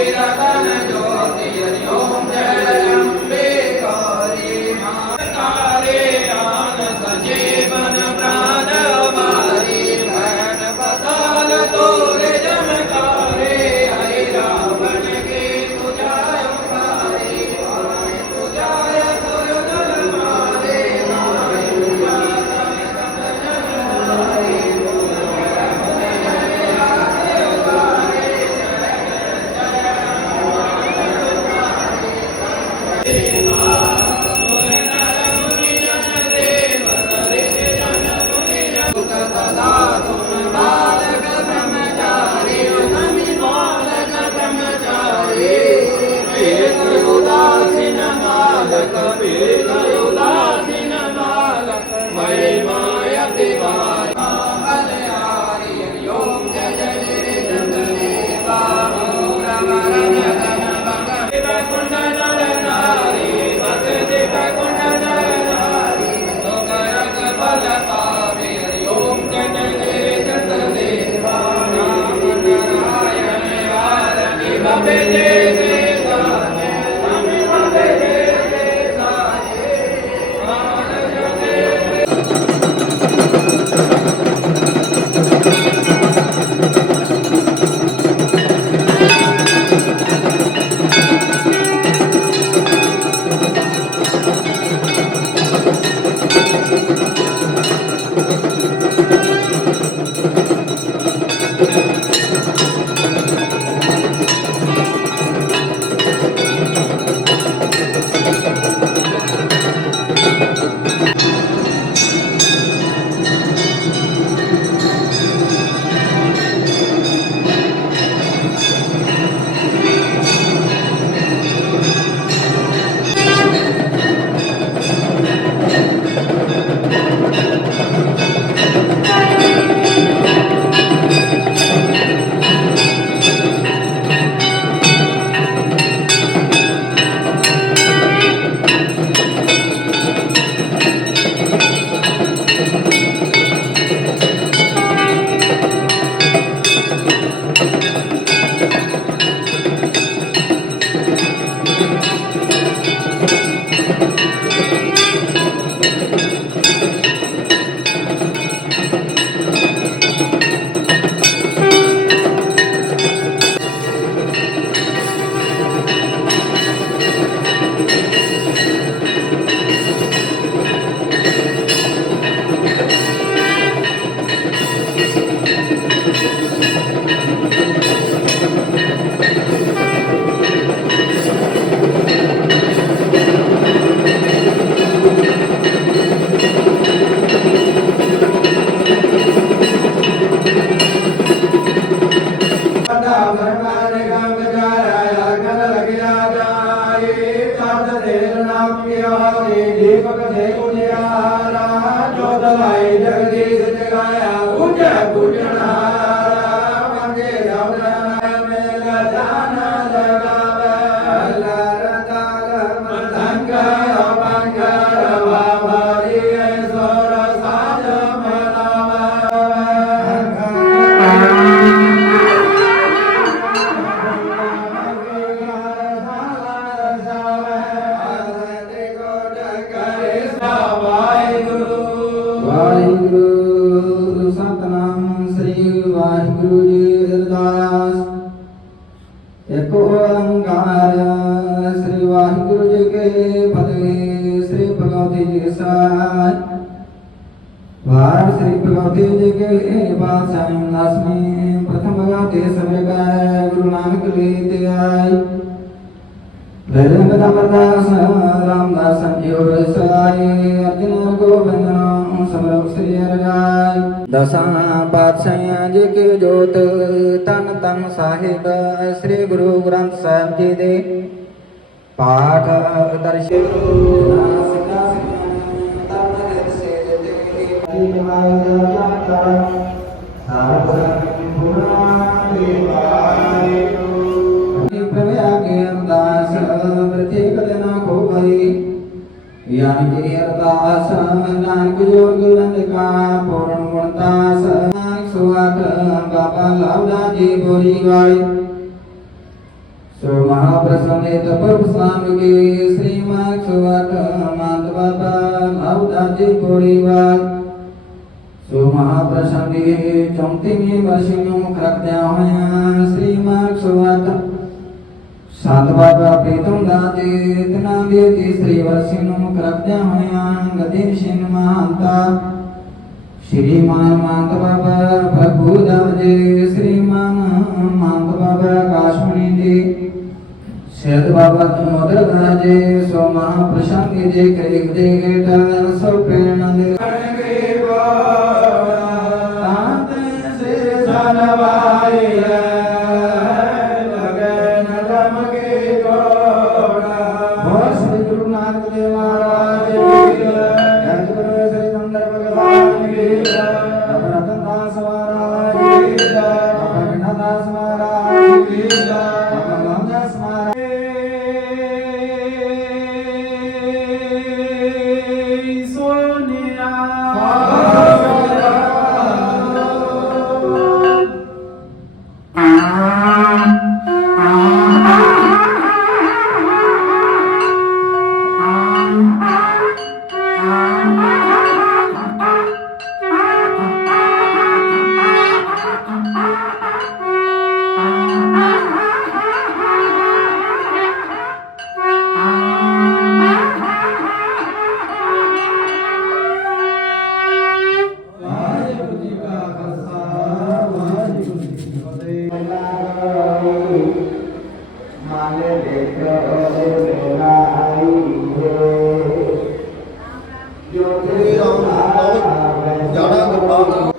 Jai Radha Vir Das एको अहंकार श्री वाहिगुरु जी के फले श्री भगवती साथ वार श्री भगवती जी के बादशाह दास में प्रथम गाते समय गुरु नानक लेते आए രഘുപതമർദാസ രാംദാസൻ യോഗസായി अर्जुन गोविंद नाम समरो श्री अरगाय दसा पातशाह जी की जोत तन तन साहिब श्री गुरु ग्रंथ साहिब जी दे पाठ दर्शन Thank you. ਨਾਨਕ ਤੇਰੀ ਅਰਦਾਸ ਨਾਨਕ ਜੋਰ ਗੁਰੰਦ ਕਾ ਪੂਰਨ ਗੁਣਤਾਸ ਨਾਨਕ ਸੁਆਤ ਬਾਬਾ ਲਾਉਦਾ ਜੀ ਗੋਰੀ ਵਾਲੀ ਸੋ ਮਹਾਪ੍ਰਸੰਨੇ ਤਪਰ ਸਾਮਗੇ ਸ੍ਰੀ ਮਾਨ ਸੁਆਤ ਮਾਤ ਬਾਬਾ ਲਾਉਦਾ ਜੀ ਗੋਰੀ ਵਾਲੀ ਸੋ ਮਹਾਪ੍ਰਸੰਨੇ 34ਵੇਂ ਵਰਸ਼ ਨੂੰ ਮੁਖ ਰੱਖਦਿਆਂ ਹੋਇਆ ਸ੍ਰੀ ਮਾਨ ਸੁਆਤ सातवाजा प्रीतम दाते इतना देति श्री वर्षिनुम करज्ञा हयां गतिन शिन महांता श्रीमान मांत बाबा प्रभु दाजे श्रीमान मांत बाबा काशमणि जी शरद बाबा दाजे सो महाप्रशांति जी कलिक जी गेटा सो നടത്തുകയാണ് Yeah.